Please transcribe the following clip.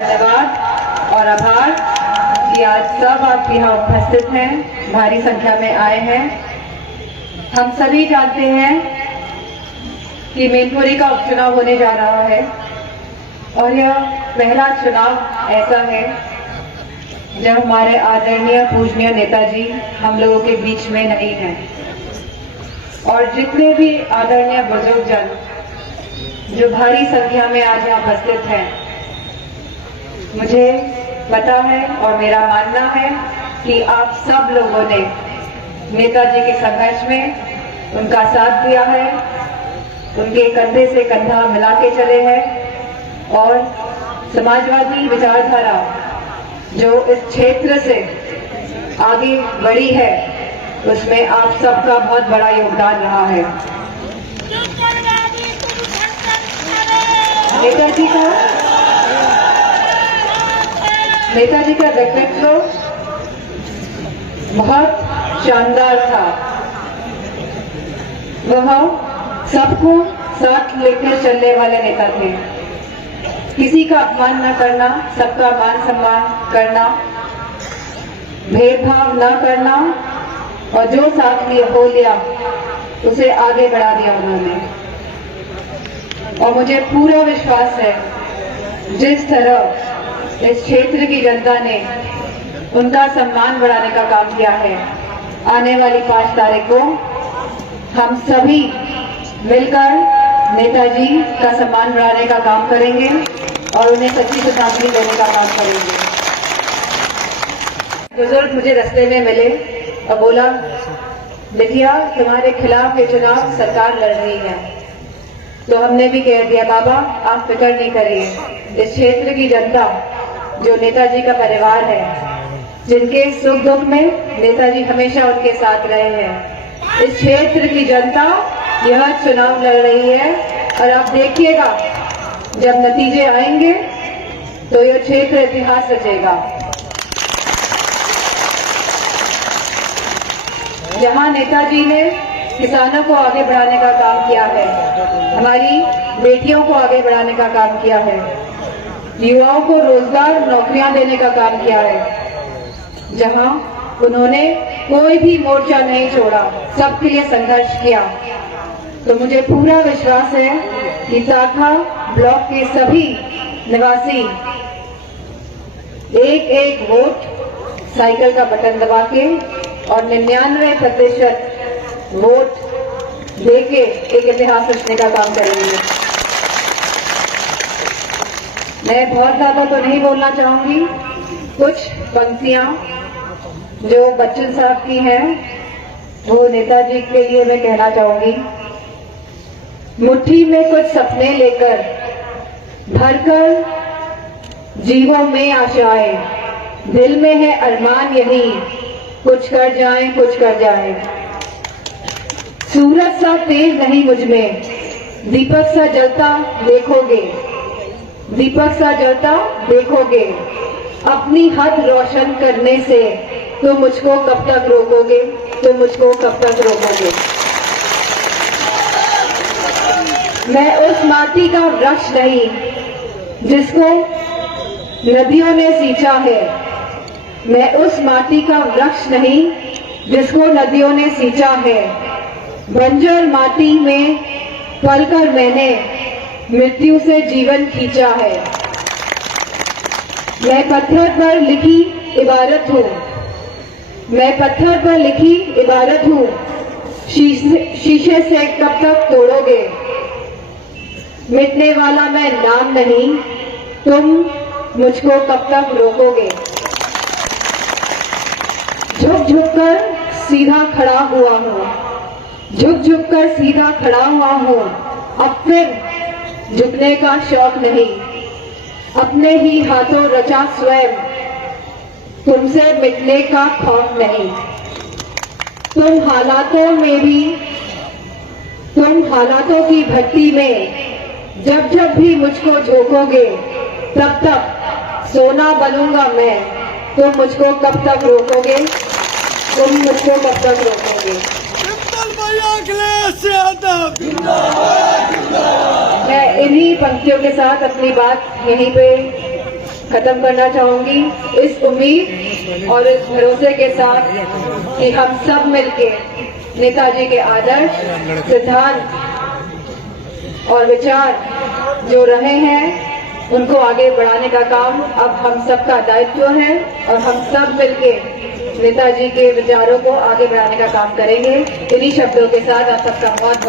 धन्यवाद और आभार कि आज सब आप यहाँ उपस्थित हैं, भारी संख्या में आए हैं। हम सभी जानते हैं कि मैनपुरी का उपचुनाव होने जा रहा है और यह पहला चुनाव ऐसा है जब हमारे आदरणीय पूजनीय नेताजी हम लोगों के बीच में नहीं हैं। और जितने भी आदरणीय बुजुर्गजन जो भारी संख्या में आज यहाँ उपस्थित हैं, मुझे पता है और मेरा मानना है कि आप सब लोगों ने नेताजी के संघर्ष में उनका साथ दिया है, उनके कंधे से कंधा मिला के चले हैं और समाजवादी विचारधारा जो इस क्षेत्र से आगे बढ़ी है उसमें आप सबका बहुत बड़ा योगदान रहा है। नेताजी का व्यक्तित्व बहुत शानदार था। वह सबको साथ लेकर चलने वाले नेता थे। किसी का अपमान न करना, सबका मान सम्मान करना, भेदभाव न करना और जो साथ लिया उसे आगे बढ़ा दिया उन्होंने। और मुझे पूरा विश्वास है जिस तरह इस क्षेत्र की जनता ने उनका सम्मान बढ़ाने का काम किया है, आने वाली 5 तारीख को हम सभी मिलकर नेताजी का सम्मान बढ़ाने का काम करेंगे और उन्हें सच्ची श्रद्धांजलि देने का काम करेंगे। बुजुर्ग मुझे रास्ते में मिले और बोला, बिटिया तुम्हारे खिलाफ ये चुनाव सरकार लड़ रही है। तो हमने भी कह दिया, बाबा आप फिक्र नहीं करिए, इस क्षेत्र की जनता जो नेताजी का परिवार है, जिनके सुख दुख में नेताजी हमेशा उनके साथ रहे हैं, इस क्षेत्र की जनता यह चुनाव लड़ रही है और आप देखिएगा जब नतीजे आएंगे तो यह क्षेत्र इतिहास रचेगा। जहां नेताजी ने किसानों को आगे बढ़ाने का काम किया है, हमारी बेटियों को आगे बढ़ाने का काम किया है, युवाओं को रोजगार नौकरियां देने का काम किया है, जहां उन्होंने कोई भी मोर्चा नहीं छोड़ा, सबके लिए संघर्ष किया, तो मुझे पूरा विश्वास है कि शाखा ब्लॉक के सभी निवासी एक वोट साइकिल का बटन दबा के और 99% वोट देके एक इतिहास रचने का काम करेंगे। मैं बहुत ज्यादा तो नहीं बोलना चाहूंगी, कुछ पंक्तियां जो बच्चन साहब की हैं वो नेताजी के लिए मैं कहना चाहूंगी। मुट्ठी में कुछ सपने लेकर भरकर जीवों में आशाएं, दिल में है अरमान यही, कुछ कर जाएं कुछ कर जाएं। सूरज सा तेज नहीं मुझ में, दीपक सा जलता देखोगे, दीपक सा जलता देखोगे, अपनी हद रोशन करने से तो मुझको कब तक रोकोगे, तो मुझको कब तक रोकोगे। मैं उस माटी का वृक्ष नहीं जिसको नदियों ने सींचा है, मैं उस माटी का वृक्ष नहीं जिसको नदियों ने सींचा है, बंजर माटी में पलकर मैंने मृत्यु से जीवन खींचा है। मैं पत्थर पर लिखी इबारत हूँ, मैं पत्थर पर लिखी इबारत हूँ, शीशे से कब तक तोड़ोगे, मिटने वाला मैं नाम नहीं, तुम मुझको कब तक रोकोगे। झुक झुक कर सीधा खड़ा हुआ हूँ, झुक झुक कर सीधा खड़ा हुआ हूँ, अब फिर झुकने का शौक नहीं, अपने ही हाथों रचा स्वयं, तुमसे मिटने का खौफ नहीं। तुम हालातों की भट्टी में जब जब भी मुझको झोंकोगे, तब तक सोना बनूंगा मैं, तुम मुझको कब तक रोकोगे, तुम मुझको कब तक रोकोगे। मैं इन्हीं पंक्तियों के साथ अपनी बात यहीं पे खत्म करना चाहूंगी इस उम्मीद और इस भरोसे के साथ कि हम सब मिलके नेताजी के आदर्श, सिद्धांत और विचार जो रहे हैं उनको आगे बढ़ाने का काम अब हम सबका दायित्व है और हम सब मिलके नेताजी के विचारों को आगे बढ़ाने का काम करेंगे। इन्हीं शब्दों के साथ आप सबका बहुत बहुत